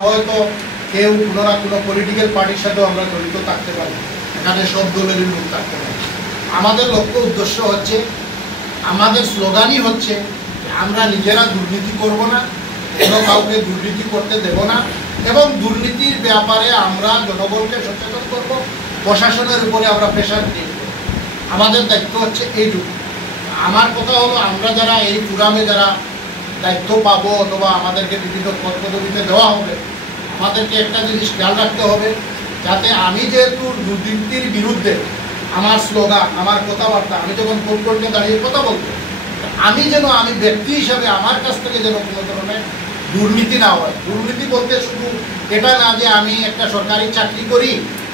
হয়তো কেউ কোনো না কোনো পলিটিক্যাল পার্টির সাথেও আমরা জড়িত থাকতে পারি, এখানে সব দলেরই লোক থাকতে পারি। আমাদের লক্ষ্য উদ্দেশ্য হচ্ছে, আমাদের স্লোগানই হচ্ছে আমরা নিজেরা দুর্নীতি করব না, কোনো কাউকে দুর্নীতি করতে দেব না, এবং দুর্নীতির ব্যাপারে আমরা জনগণকে সচেতন করব, প্রশাসনের উপরে আমরা প্রেশার ক্রিয়েট করব। আমাদের দায়িত্ব হচ্ছে এইটুকু। আমার কথা হলো, আমরা যারা এই ফোরামে যারা দায়িত্ব পাবো অথবা আমাদেরকে বিভিন্ন পদ পদবিতে দেওয়া হবে, আমাদেরকে একটা জিনিস খেয়াল রাখতে হবে, যাতে আমি যেহেতু দুর্নীতির বিরুদ্ধে আমার স্লোগান, আমার কথাবার্তা, আমি যখন ভোট করতে দাঁড়িয়ে কথা বলবো, আমি ব্যক্তি হিসাবে আমার কাছ থেকে যেন কোনো ধরনের দুর্নীতি না হয়। দুর্নীতি বলতে শুধু এটা না যে আমি একটা সরকারি চাকরি করি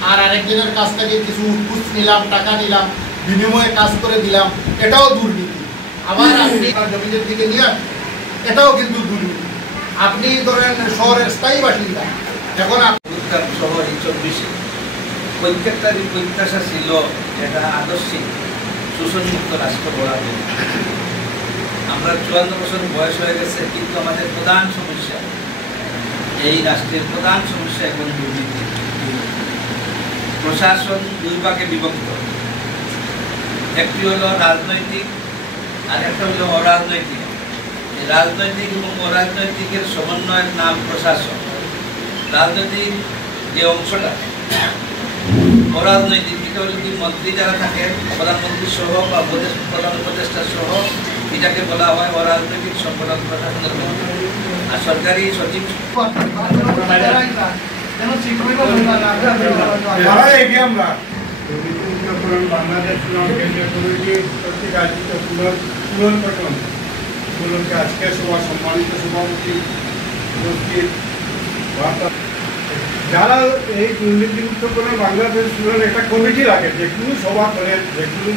আর আরেকজনের কাছ থেকে কিছু ঘুষ নিলাম, টাকা নিলাম, বিনিময়ে কাজ করে দিলাম, এটাও দুর্নীতি। আবার আপনি জমিনের দিকে নিয়ে আসবেন, এটাও কিন্তু দুর্নীতি। আপনি ধরেন শহরের স্থায়ী বাসিন্দা, এখন শহর এই 24 প্রত্যেকটারই প্রত্যাশা ছিল এটা আদর্শিক শোষণমুক্ত রাষ্ট্র গড়া হবে। আমরা 54 বছর বয়স হয়ে গেছে, কিন্তু আমাদের প্রধান সমস্যা, এই রাষ্ট্রের প্রধান সমস্যা এখন দুর্নীতি। প্রশাসন দুই ভাগে বিভক্ত, একটি হলো রাজনৈতিক আর একটা হলো অরাজনৈতিক। রাজনৈতিক এবং অরাজনৈতিকের সমন্বয়ের নাম প্রশাসন। রাজনৈতিক যে অংশটা অরাজনৈতিক, এটা হলো কি মন্ত্রী যারা থাকেন, প্রধানমন্ত্রী সহ বা প্রধান উপদেষ্টা সহ, এটাকে বলা হয় অরাজনৈতিক সংগঠন প্রশাসনের মধ্যে। আর সরকারি সচিব বাংলাদেশ কেন্দ্রীয় কমিটির প্রত্যেক আয়োজিত পুনর্গঠন উপলক্ষে আজকের সভা সম্মানিত সভাপতি উপস্থিত, যারা এই দুর্নীতিমুক্তকরণ বাংলাদেশ একটা কমিটি রাখে, যে কোনো সভা করেন, যে কোনো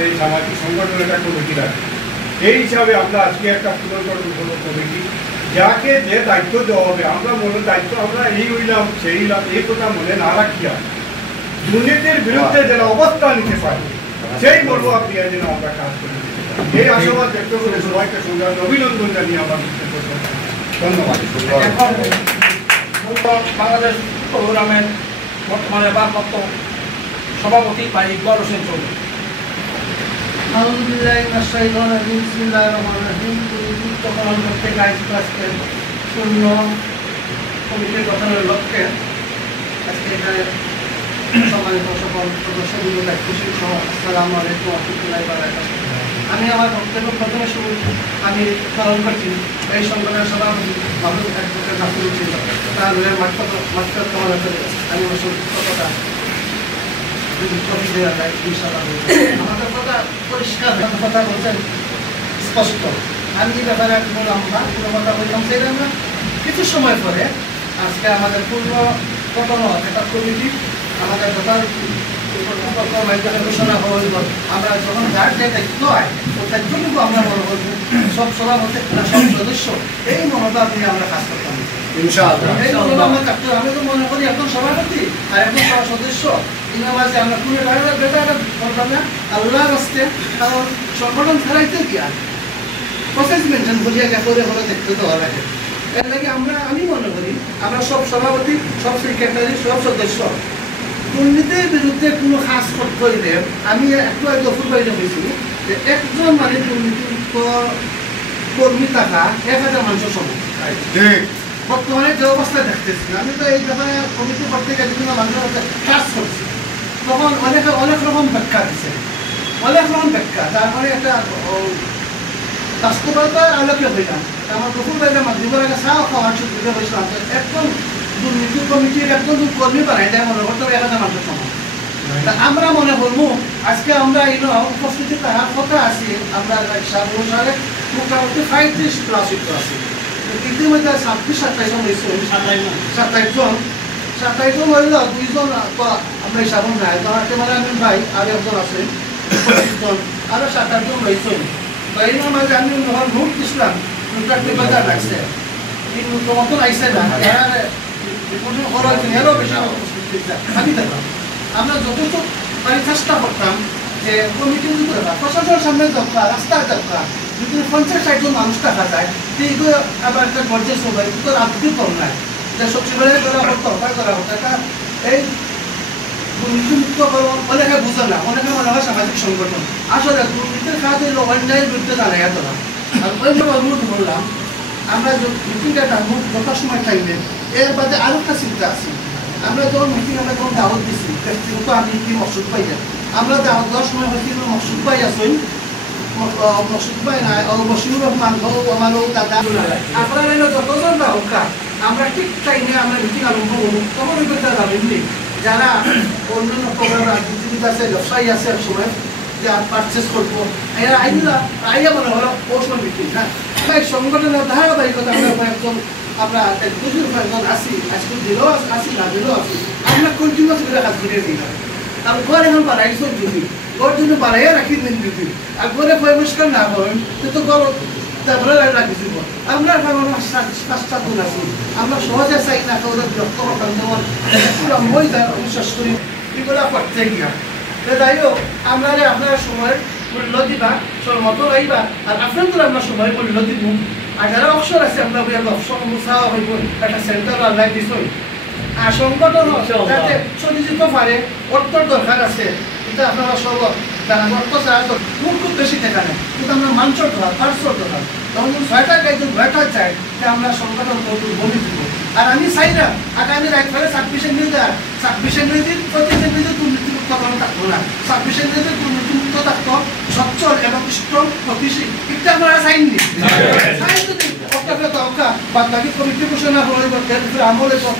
এই সামাজিক সংগঠন একটা কমিটি রাখে, এই হিসাবে আমরা আজকে একটা পুনর্গঠন করবো কমিটি, যাকে যে দায়িত্ব দেওয়া হবে, আমরা মনে দায়িত্ব আমরা এই হইলাম সেই হইলাম এই কথা মনে না রাখিয়া দুর্নীতির বিরুদ্ধে যারা অবস্থান নিতে পারে সেই বলবো আপনি যেন আমরা কাজ করি। এই আশাবাদ ব্যক্ত করে সবাইকে সংগ্রামে অভিনন্দন জানিয়ে আমার ধন্যবাদ। বাংলাদেশ ফোরামের বর্তমানে ভারপ্রাপ্ত সভাপতি ভাই ইকবাল হোসেন চৌধুরী। শূন্য কমিটির গঠনের লক্ষ্যে আজকে এখানে সম্মানিত সকল সদস্যবৃন্দ দায়িত্বশীল সহ আসসালামু আলাইকুম ওয়া রাহমাতুল্লাহি ওয়া বারাকাতুহু। আমি আমার বক্তব্য প্রথমে শুরু আমি স্মরণ করছি এই সংগঠনের সভাপতি মাহমুদ অ্যাডভোকেট নাসিরুল ছিল, তার রুহের মাঠপত্র কামনা করে আমি আমার কথা কপি দেওয়া যায় ইনশাআল্লাহ। আমাদের কথা পরিষ্কার কথা বলছেন স্পষ্ট। আমি এই ব্যাপারে বললাম না, কোনো কথা বললাম সেইটা না। কিছু সময় পরে আজকে আমাদের পূর্ণ গঠন একটা কমিটি আমাদের যথারীতি মাধ্যমে ঘোষণা হওয়া হইব। আমরা যখন যার যে দায়িত্ব হয় ওই দায়িত্ব কিন্তু আমরা মনে করব সব সভাপতি সব সদস্য এই মনোভাব নিয়ে আমরা কাজ করতাম ইনশাআল্লাহ। এই মনোভাব আমরা কাটতে আমি তো মনে করি একজন সভাপতি আর একজন সদস্য ইনার মাঝে আমরা কোনো বেটা করতাম না আল্লাহর রাস্তে, কারণ সংগঠন ছাড়াইতে গিয়া প্রসেস মেনটেন করিয়া করে হলে দেখতে দেওয়া লাগে। এর লাগে আমি মনে করি আমরা সব সভাপতি, সব সেক্রেটারি, সব সদস্য দুর্নীতির বিরুদ্ধে কোনো কাজ করতে হইলে আমি একটু আগে অফুর বাইরে হয়েছি যে একজন মানে দুর্নীতিমুক্ত কর্মী থাকা 1000 মানুষের সমান। বর্তমানে যে অবস্থা দেখতেছি, আমি তো এই ব্যাপারে কমিটি করতে গিয়ে বিভিন্ন মানুষের মধ্যে কাজ করছি, তখন অনেক রকম ব্যাখ্যা দিচ্ছে, অনেক রকম ব্যাখ্যা। তারপরে একটা বাস্তবতার আলোকে হইলাম। আমার প্রফুল বাইরে মাধ্যমের আগে চা খাওয়ার সুযোগে হয়েছিলাম একজন দুর্নীতি কমিটির একজন কর্মী বানাই দেয় মনে করতে 1000 মানুষের সমান। আমরা মনে করবো আজকে আমরা এই উপস্থিতি থাকার কথা আছি, আমরা সালে মোটামুটি 35+ আছি। ইতিমধ্যে 26-27 জন হয়েছে, 27 জন হইল 2 জন আমরা হিসাব নাই, তোমার আমি ভাই আর একজন আছে 25 জন, আরো 7-8 জন রয়েছে। তো এই মাঝে আমি নোট দিছিলাম, নোটটা বাজার লাগছে এই মতন আইসে না, আমরা যথেষ্ট চেষ্টা করতাম যে কমিটি প্রশাসনের সামনে দরকার, রাস্তায় দরকার, যদি 50-60 জন মানুষ থাকা যায় এইগুলো আবার একটা গর্জেস হবে, তো রাজনীতি কম নাই। যে সচিবালয়ে করা হতো এটা এই দুর্নীতিমুক্ত অনেকে বুঝে না, অনেকে মনে হয় সামাজিক সংগঠন। আসলে দুর্নীতির কাজ হইল অন্যায়ের বিরুদ্ধে জানাই এত না। আর ওই অনুরোধ করলাম আমরা মিটিংটা ডাকবো যথাসময় থাকবে। এর বাদে আরো একটা চিন্তা আছে, আমরা যখন মিটিং আমরা যখন দাওয়াত দিচ্ছি ব্যক্তিগত আমি কি মকসুদ পাই না, আমরা দাওয়াত দেওয়ার সময় হয়েছিল মকসুদ পাই আসুন, মকসুদ পাই না বসিরুর রহমান হোক আমারও দাদা আপনারা যতজন হোক আমরা ঠিক টাইমে আমরা মিটিং আরম্ভ করবো। তখন ওই কথা যাবেন যারা অন্যান্য প্রোগ্রাম রাজনীতিবিদ আছে, ব্যবসায়ী আছে, এক সময় যে পারচেস করবো এরা আইয়া মনে হলো পৌঁছমান মিটিং। হ্যাঁ, এই সংগঠনের ধারাবাহিকতা আমরা কয়েকজন আমরা দুজন কয়েকজন আসি, আজকে দিলেও আসি না দিলেও আসি, আমরা কন্টিনিউয়াস করে কাজ করে দিই। আর ঘর এখন বাড়াইছ যদি ঘর জন্য বাড়াইয়া রাখি দিন যদি আর ঘরে পরিষ্কার না করেন তো ঘর তারপরে রাখি দিব। আমরা পাঁচটা গুণ আছি, আমরা সহজে চাই না কাউকে বিরক্ত করতাম যেমন মই বিশ্বাস করি এগুলা করতে গিয়া যাই হোক আমরা আপনারা সময়ের মূল্য দিবা, মতো লাগবা আর আপনাদের আমরা সময় মূল্য দিব। আর যারা অবসর আছে আমরা অবসর মুসাও হইব একটা সেন্টার আল্লাহ দিছ আর সংগঠন যাতে চলে যেতে পারে অর্থর দরকার আছে। এটা আপনারা সব জানান অর্থ ছাড়া তো খুব বেশি টাকা নেই, কিন্তু আমরা মাঞ্চর দরকার পাঁচশোর দরকার। তখন 6 টাকায় যদি 9টা চাই যে আমরা সংগঠন বলি দিব। আর আমি চাই না আগামী রাত ফেলে 26 ইংরেজির 25 ইংরেজির দুর্নীতিমুক্ত থাকবো না, 26 ইংরেজির দুর্নীতিমুক্ত থাকতো সচ্ছল এবং স্ট্রং গতিশীল। এটা আমরা চাইনি বাকি কমিটি ঘোষণা আমল এবং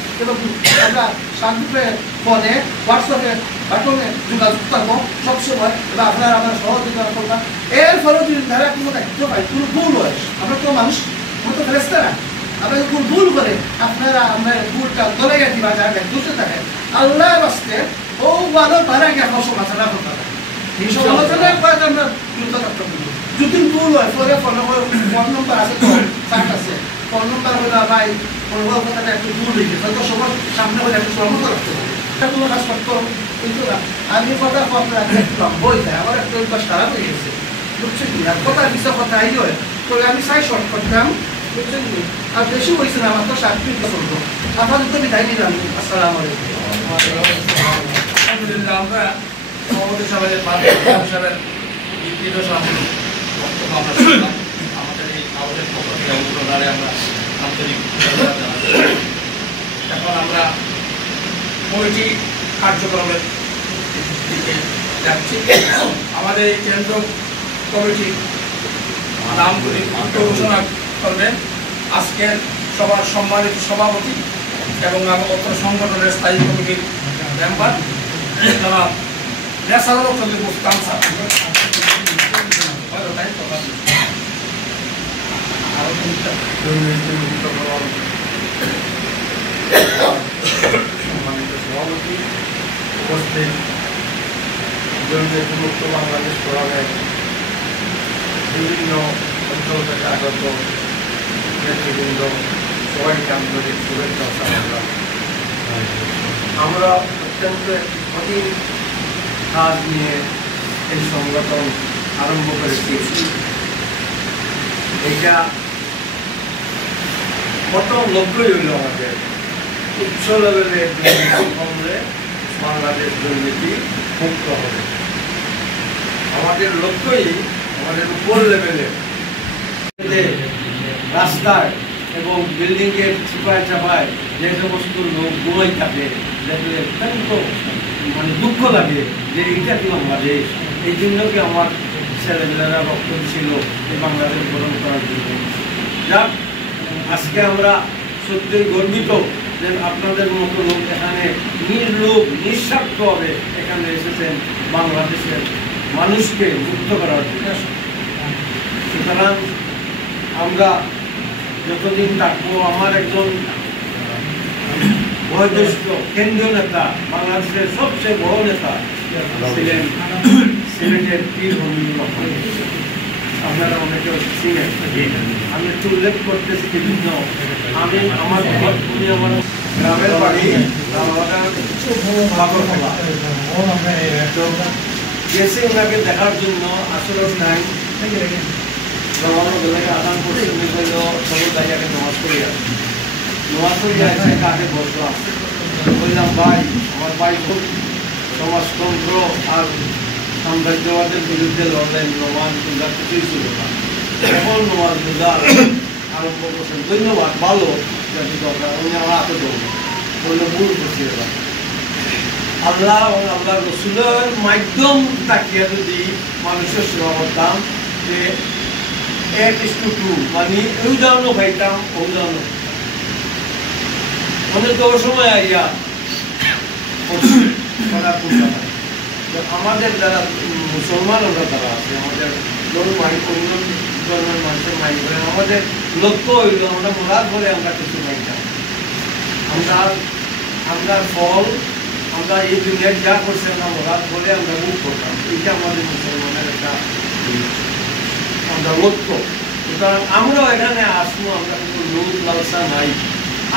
আমরা শান্তিতে ফোনে হোয়াটসঅ্যাপে বাটনে যোগাযোগ থাকবো সবসময় বা আপনারা আমরা সহযোগিতা করবেন। এর ফলে যদি ধারা কোনো দায়িত্ব পাই কোনো ভুল হয়, আমরা তো মানুষ তো ফেরেস্তা না, আমরা কোনো ভুল করে আপনারা আমরা ভুলটা দলাই দিবা যারা দায়িত্ব থাকে আল্লাহ বাস্তে ও ভালো পারা গিয়ে আপনার সমালোচনা করতে হবে। এই সমালোচনার কাজ আমরা দ্রুত থাকতে পারবো। যদি ভুল হয় পরে ফোন নম্বর আছে তো চার্ট আছে, ফোন নম্বর হলে ভাই অনুভব কথাটা একটু ভুল হয়ে গেছে হয়তো সবার সামনে হলে একটু সহমত রাখতে হবে। কোনো কাজ করতে কিন্তু না আমি কথা আপনারা দেখলাম বই যায় আমার একটা অভ্যাস খারাপ হয়ে গেছে বুঝছেন কি। আর কথা কিছু কথা এই হয় তবে আমি চাই শর্ট করতাম বুঝছেন কি। আর বেশি হয়েছে না আমার তো 7 মিনিট চলতো। আপাতত বিদায় নিলাম। আসসালামু আলাইকুম। আলহামদুলিল্লাহ আমরা সভাপতি সাহেবের সাহেবের বিবৃত সামনে বক্তব্য আমরা শুনলাম। আমাদের এই আমাদের পক্ষ থেকে আমরা আন্তরিক ধন্যবাদ জানাচ্ছি। এখন আমরা কমিটি কার্যক্রমের দিকে যাচ্ছি। আমাদের এই কেন্দ্র কমিটির নামগুলি ঘোষণা করবেন আজকের সবার সম্মানিত সভাপতি এবং আগত সংগঠনের স্থায়ী কমিটির মেম্বার জনাব নেসারুল চৌধুরী মুস্তান স্যার। সম্মানিত সভাপতি, উপস্থিত দুর্নীতিমুক্ত বাংলাদেশ ফোরামের বিভিন্ন অঞ্চল থেকে আগত নেতৃবৃন্দ, সবাইকে আন্তরিক শুভেচ্ছা জানালাম। আমরা অত্যন্ত একটি কঠিন কাজ নিয়ে এই সংগঠন আরম্ভ করেছি। এটা কত লক্ষ্যই হইল আমাদের উচ্চ লেভেলে দুর্নীতি কমলে বাংলাদেশ দুর্নীতি মুক্ত হবে। আমাদের লক্ষ্যই আমাদের উপর লেভেলে রাস্তায় এবং বিল্ডিংয়ের চিপায় চাপায় যে সমস্ত লোক ঘুমাই থাকে দেখলে অত্যন্ত দুঃখ লাগে যে এইটা কি বাংলাদেশ। এই জন্য কি আমার ছেলেমেয়েরা রক্ত ছিল এই বাংলাদেশ গঠন করার জন্য। যাক, আজকে আমরা সত্যিই গর্বিত যে আপনাদের মতো লোক এখানে নির্লোভ নিঃস্বার্থভাবে এখানে এসেছেন বাংলাদেশের মানুষকে মুক্ত করার জন্য। সুতরাং আমরা যতদিন থাকবো, আমার একজন বয়োজ্যেষ্ঠ কেন্দ্রীয় নেতা, বাংলাদেশের সবচেয়ে বড় নেতা ছিলেন সিলেটের পীর হবিবুর রহমান। আপনারা অনেকে চিনেন। আমি একটু উল্লেখ করতেছি বিভিন্ন। আমি আমার গ্রামের বাড়ি গেছে ওনাকে দেখার জন্য। আসলে নাই আদান করছে সব জায়গাকে নামাজ করে আসে। নোয়াখালী আছে কাজে বসলাম, বললাম ভাই আমার ভাই খুব সমাজতন্ত্র আর সাম্রাজ্যবাদের বিরুদ্ধে লড়লেন, নমাজ রোজা কিছুই ছিল না, এখন নমাজ রোজা আরম্ভ করছেন, ধন্যবাদ, ভালো যদি দরকার উনি আমার হাতে দেবো বললো ভুল করছি। এবার আল্লাহ এবং আল্লাহ রসুলের মাধ্যম তাকিয়ে যদি মানুষের সেবা করতাম যে 1:2 মানে এই উদাহরণও পাইতাম, ও উদাহরণও মানে তো সময় আইয়া আমাদের যারা মুসলমান আমরা তারা আছে, আমাদের অন্য ধর্মের মানুষের মাইন্ড করেন, আমাদের লক্ষ্য হইল আমরা মরার পরে আমরা কিছু পাইতাম, আমরা ফল আমরা এই দুনিয়ার যা করছি আমরা মরার পরে আমরা মুখ করতাম, এইটা আমাদের মুসলমানের একটা আমরা লক্ষ্য। সুতরাং আমরাও এখানে আসবো, আমরা কিন্তু লোক লালসা নাই,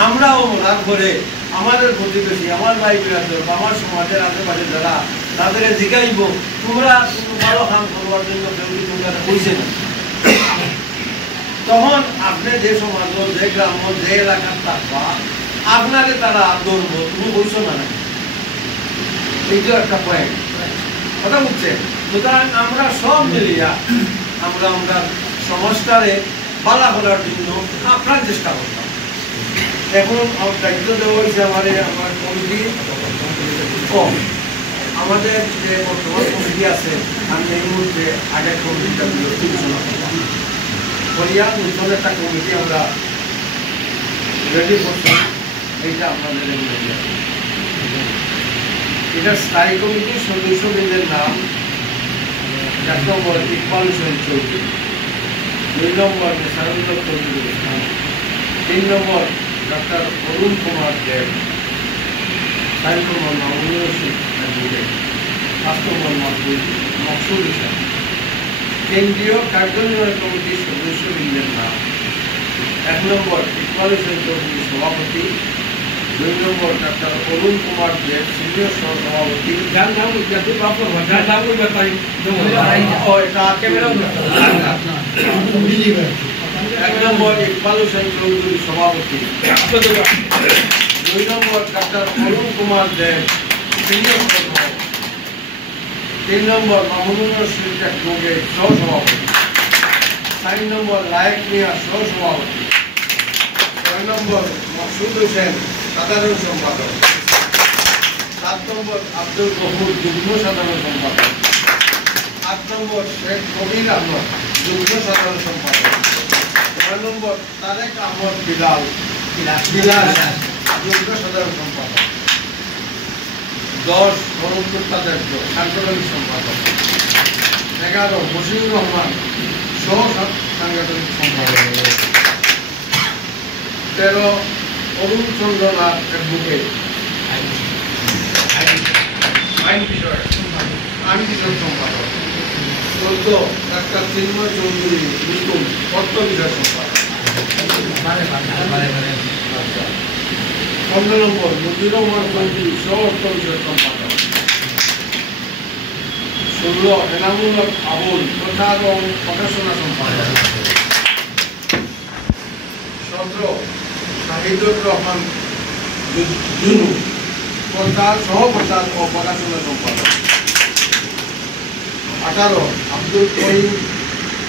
আমরাও মরার পরে আমাদের প্রতিবেশী, আমার ভাই বিরাদর, আমার সমাজের আশেপাশে যারা, তাদেরকে জিজ্ঞাইব তোমরা ভালো কাম করবার জন্য কেউ কি তোমরা কইছে না? তখন আপনি যে সমাজ, যে গ্রাম, যে এলাকার থাকবা, আপনাকে তারা ধরবো, তুমি বলছো না নাকি? এইটাও একটা পয়েন্ট, কথা বুঝছেন? সুতরাং আমরা সব মিলিয়া আমরা সমাজটারে বালা করার জন্য আপনার চেষ্টা করতাম। এখন দায়িত্ব দেওয়া হয়েছে আমার কমিটি, আমাদের যে বর্তমান কমিটি আছে, আমি এই মুহূর্তে আগের কমিটিটা বিবেচনা করলাম করিয়া নতুন একটা কমিটি আমরা রেডি করছি। এইটা আপনাদের এটা স্থায়ী কমিটির সদস্যদের নাম: 1 নম্বর ইকবাল হোসেন চৌধুরী, 2 নম্বর নেসারুল্লাহ চৌধুরী, 3 নম্বর ডক্টর অরুণ কুমার দেব, 4 নম্বর মামুনুর রশিদ, 5 নম্বর মকসুদ হোসেন। কেন্দ্রীয় কার্যনির্বাহী কমিটির সদস্যবৃন্দের নাম: 1 নম্বর ইকবাল হোসেন চৌধুরী, সভাপতি; 2 নম্বর ডক্টর অরুণ কুমার দেব, সিনিয়র সহসভাপতি; 1 নম্বর ইকবাল হোসেন চৌধুরী, সভাপতি; 2 নম্বর ডক্টর অরুণ কুমার দেব, সিনিয়র সহসভাপতি; 3 নম্বর মামুনুর রশিদ টেকনোকে, সহসভাপতি; 4 নম্বর লায়েক মিয়া, সহসভাপতি; 6 নম্বর মকসুদ হোসেন, সাধারণ সম্পাদক; 7 নম্বর আব্দুল গফুর, যুগ্ম সাধারণ সম্পাদক; 8 নম্বর শেখ কবির আহমদ, যুগ্ম সাধারণ সম্পাদক; 9 নম্বর তারেক আহমদ বিলাল, যুগ্ম সাধারণ সম্পাদক; 10 ভরতপুত্তাচার্য, সাংগঠনিক সম্পাদক; 11 মশিউর রহমান, সহ সাংগঠনিক সম্পাদক; 13 অরুণ চন্দ্র নাথ, অ্যাডভোকেট, আইন বিষয় সম্পাদক; 14 ডাক্তার চিন্ময় চৌধুরী, বিকুল, অর্থ বিষয় সম্পাদক; 15 নম্বর মুজিবুর রহমান চৌধুরী, সহ অর্থ বিষয় সম্পাদক; 16 এনামুল হক আবুল, প্রচার ও প্রকাশনা সম্পাদক; 17 শাহিদুর রহমান জুনু, প্রচার, সহ-প্রচার ও প্রকাশনা সম্পাদক; 18 আব্দুল করিম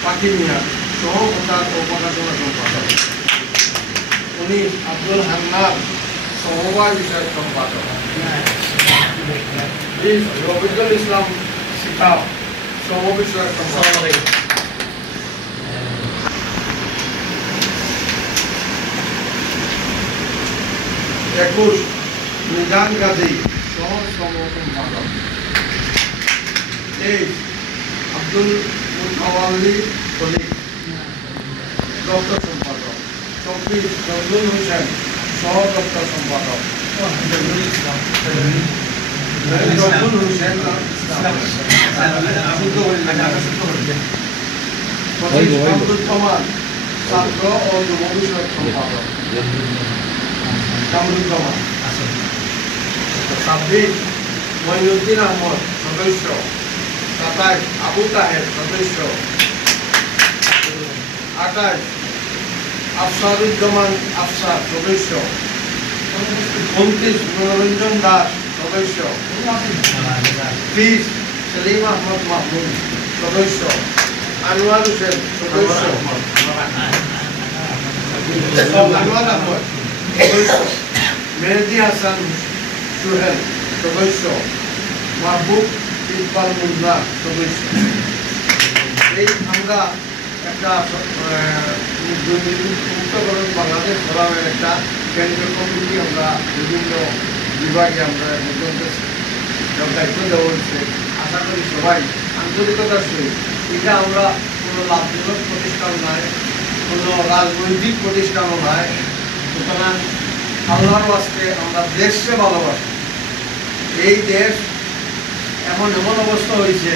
পাখি মিয়া, সহ-প্রচার ও প্রকাশনা সম্পাদক; 19 আব্দুল হান্নান, সমবায় বিষয়ক সম্পাদক; 20 রফিকুল ইসলাম শিখাব, সহ বিষয়ক সম্পাদক; 21 মিজান গাজী, সহ সম্পাদক; 23 আব্দুল মুতাওয়াল্লি খলিক, দপ্তর সম্পাদক; 24 নজরুল হোসেন, সহ দপ্তর সম্পাদক; 25 আব্দুল কামাল, ছাত্র ও যুব বিষয়ক সম্পাদক; 26 মঈনুদ্দিন আহমদ, সদস্য; 27 আবু তাহের, সদস্য; 28 আফসারুজ্জামান আফসার সদস্য, 29 মনোরঞ্জন দাস সদস্য, 30 সেলিম আহমদ মাহমুদ সদস্য, আনোয়ার হোসেন সদস্য, আনোয়ার আহমদ সদস্য, মেহেদি হাসান সুহেল সদস্য, মাহবুব ইকবাল মুন্না সদস্য। এই আমরা একটা মুক্তকরণ বাংলাদেশ ফোরামের একটা কেন্দ্রীয় কমিটি আমরা বিভিন্ন বিভাগে আমরা দায়িত্ব দেওয়া হচ্ছে। আশা করি সবাই আন্তরিকতার সহিত, এটা আমরা কোনো লাভজনক প্রতিষ্ঠান নয়, কোনো রাজনৈতিক প্রতিষ্ঠানও নয়, সুতরাং আল্লাহর ওয়াস্তে আমরা দেশকে ভালোবাসি। এই দেশ এমন অবস্থা হয়েছে,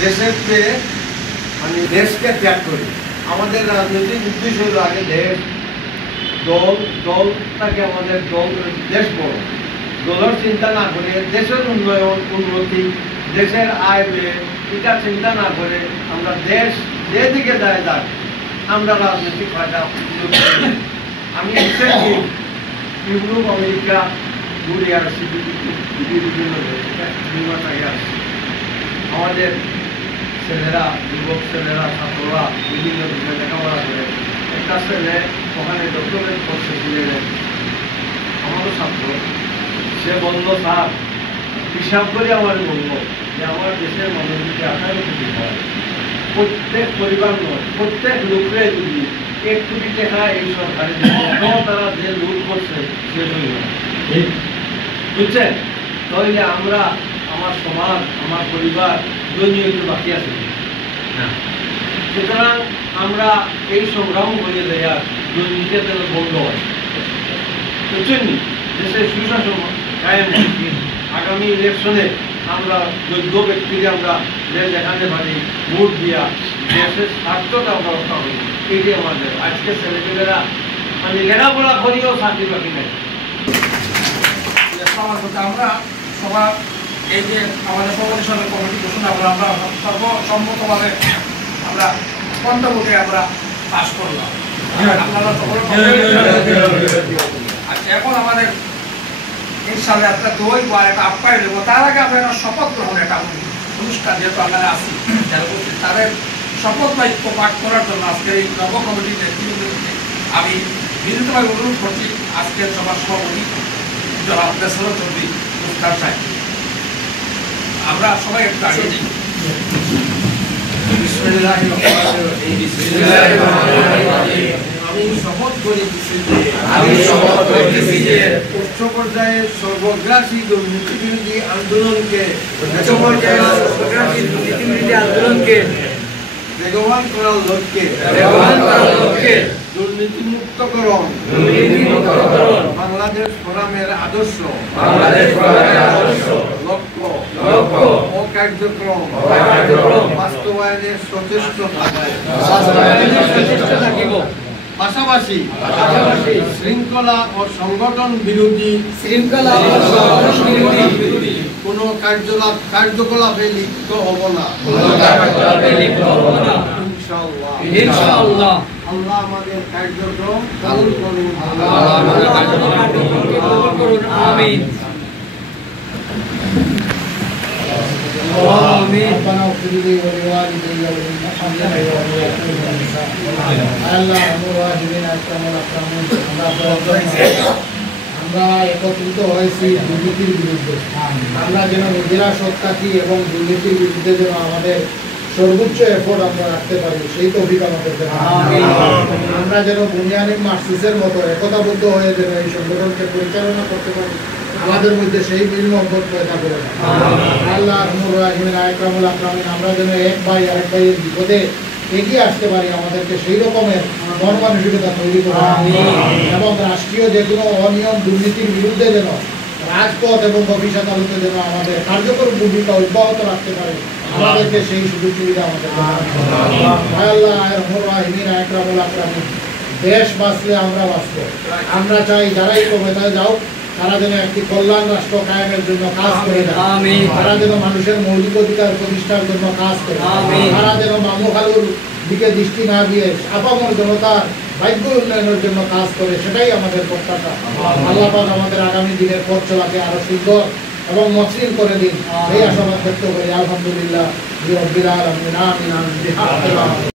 দেশের চেয়ে মানে দেশকে ত্যাগ করি। আমাদের রাজনৈতিক উদ্দেশ্য হল আগে দেশ, দলটাকে আমাদের দেশ বড়, দলের চিন্তা না করে দেশের উন্নয়ন উন্নতি, দেশের আয় ব্যয় এটা চিন্তা না করে আমরা দেশ যেদিকে যায় যাক আমরা রাজনৈতিক ফায়দা। আমি রিসেন্টলি ইউরোপ, আমেরিকা ঘুরে আসছি, বিভিন্ন জায়গায় আসছি। আমাদের ছেলেরা, যুবক ছেলেরা, ছাত্ররা বিভিন্ন বিষয়ে লেখাপড়া করে। একটা ছেলে ওখানে ডক্টরেট কোর্সে ছিলেন, আমারও ছাত্র। সে বলল, স্যার হিসাব করে আমার বলবো যে আমার দেশের মানুষ যদি 18 কোটি হয়, প্রত্যেক পরিবার নয়, প্রত্যেক লোকরে যদি 1 কোটি টাকা এই সরকারি তারা যে লুট করছে সে বুঝছেন, তাহলে আমরা আমার সমাজ, আমার পরিবার দুর্নীতি বাকি আছে। সুতরাং আমরা এই সংগ্রাম করে দেওয়ার দুর্নীতি যেন বন্ধ হয়, বুঝছেন, দেশের সুশাসন কায়েম হয়। আগামী ইলেকশনে আমরা যোগ্য ব্যক্তিকে আমরা যেখানে পারি ভোট দিয়া দেশের স্বার্থটা আমরা রক্ষা করি। এইটাই আমাদের আজকে ছেলেপেলেরা মানে লেখাপড়া করিও চাকরি বাকি নেই। আমরা সবার এই যে আমাদের সর্বনিশনের কমিটি ঘোষণা করে আমরা সর্বসম্মতভাবে আমরা কণ্ঠভোটে আমরা পাস করলাম। আপনারা আচ্ছা, এখন আমাদের ইনশাআল্লাহ একটা দই বা একটা আপ্যায়ন দেবো। তার আগে আমরা একটা শপথ গ্রহণ একটা অনুষ্ঠান, যেহেতু আপনারা আছি যারা বলছি, তাদের শপথ বাক্য পাঠ করার জন্য আজকের এই নব কমিটির নেতৃত্বে আমি বিনীতভাবে অনুরোধ করছি আজকের সভার সভাপতি জনাব বেসরত চৌধুরী মুস্তার সাহেব। আমরা সবাই একটু আগে যাই। আমি শপথ করিতেছি যে উচ্চ পর্যায়ে সর্বগ্রাসী দুর্নীতি বিরোধী আন্দোলনকে বেগবান করার লক্ষ্যে দুর্নীতিমুক্তকরণ বাংলাদেশ ফোরামের আদর্শ লক্ষ্য ও কার্যক্রম বাস্তবায়নের সচেষ্ট থাকিব। পাশাপাশি শৃঙ্খলা ও সংগঠন বিরোধী কোন কার্যকলাপে লিপ্ত হব না। ইনশাআল্লাহ। আল্লাহ আমাদের কার্যক্রম কবুল করুন। আমিন। ربنا اغفر لي ولوالدي وللمؤمنين والمؤمنات আল্লাহ মুরাহিমিন আকরামুল আকরামুন। আমরা একত্রিত হয়েছি দুর্নীতির বিরুদ্ধে। আমরা যেন নিজেরা সৎ থাকি এবং দুর্নীতির বিরুদ্ধে যেন আমাদের সর্বোচ্চ এফোর্ট আমরা রাখতে পারি, সেই তৌফিক আমাদের দেন। আমরা যেন বুনিয়ানি মার্কসিসের মতো একতাবদ্ধ হয়ে যেন এই সংগঠনকে পরিচালনা করতে পারি, আমাদের মধ্যে সেই মিল মহব্বত পয়দা করে আল্লাহ মুরাহিমিন আকরামুল আকরামিন। আমরা যেন এক ভাই আরেক ভাইয়ের বিপদে এগিয়ে আসতে পারি, আমাদেরকে সেই রকমের মন মানসিকতা তৈরি করে এবং রাষ্ট্রীয় যে কোনো অনিয়ম দুর্নীতির বিরুদ্ধে যেন রাজপথ এবং অফিস আদালতে যেন আমাদের কার্যকর ভূমিকা অব্যাহত রাখতে পারে, আমাদেরকে সেই সুযোগ সুবিধা আমাদের দেশ বাঁচলে আমরা বাঁচব। আমরা চাই যারাই ক্ষমতায় যাও তারা যেন একটি কল্যাণ রাষ্ট্র কায়েমের জন্য কাজ করে দেয়, তারা যেন মানুষের মৌলিক অধিকার প্রতিষ্ঠার জন্য কাজ করে, তারা যেন মামু খালুর দিকে দৃষ্টি না দিয়ে আপামর জনতার ভাগ্য উন্নয়নের জন্য কাজ করে, সেটাই আমাদের প্রত্যাশা। আল্লাহ পাক আমাদের আগামী দিনের পথ চলাকে আরো সুন্দর এবং মসৃণ করে দিন, এই আশাবাদ ব্যক্ত করি। আলহামদুলিল্লাহ রাব্বিল আলামিন। আমিন।